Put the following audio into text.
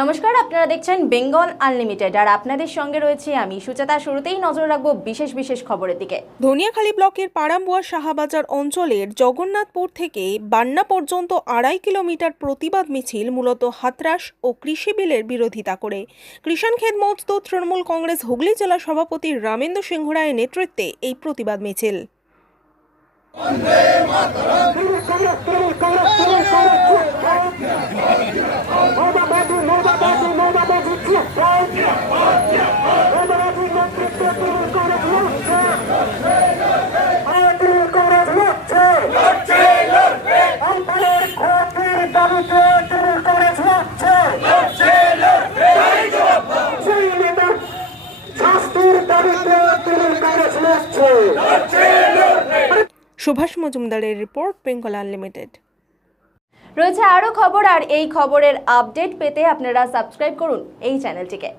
নমস্কার, আপনারা দেখছেন বেঙ্গল আনলিমিটেড আর আপনাদের সঙ্গে রয়েছে আমি সুচেতা। শুরুতেই নজর রাখবো বিশেষ খবরের দিকে। ধনিয়াখালী ব্লকের পাড়ামবুয়া শাহবাজার অঞ্চলের জগন্নাথপুর থেকে বান্না পর্যন্ত 2.5 কিলোমিটার প্রতিবাদ মিছিল মূলত হাতরাস ও কৃষি বিলের বিরোধিতা করে। কিষাণ খেত মজদুর তৃণমূল কংগ্রেস হুগলি জেলা সভাপতি রামেন্দ্র সিংহ রায়ের নেতৃত্বে এই প্রতিবাদ মিছিল। সুভাষ মজুমদারের রিপোর্ট, বেঙ্গল আনলিমিটেড। রয়েছে আরও খবর, আর এই খবরের আপডেট পেতে আপনারা সাবস্ক্রাইব করুন এই চ্যানেলটিকে।